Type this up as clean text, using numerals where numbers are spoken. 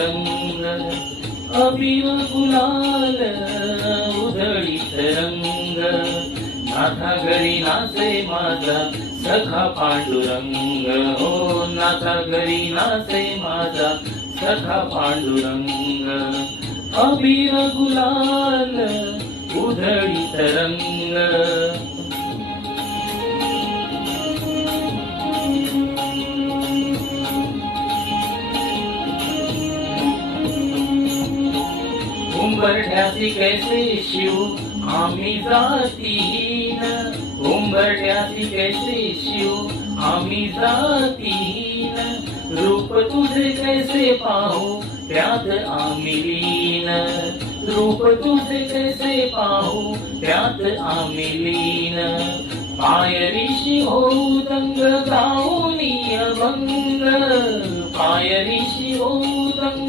रंग अबीर गुलाल उधळीत रंग नाथा घरी नाचे माझा सखा पांडुरंग हो नाथा घरी नाचे माझा सखा पांडुरंग अबीर गुलाल उधळीत रंग उंबरठ्यासी कैसे शिव आम्ही जातीहीन उंबरठ्यासी कैसे शिव आम्ही जातीहीन रूप तुझे कैसे पाहू त्यात आम्ही लीन रूप तुझे कैसे पाहू त्यात आम्ही लीन पायरीशी होऊ दंग गाऊनी अभंग पायरीशी होऊ दंग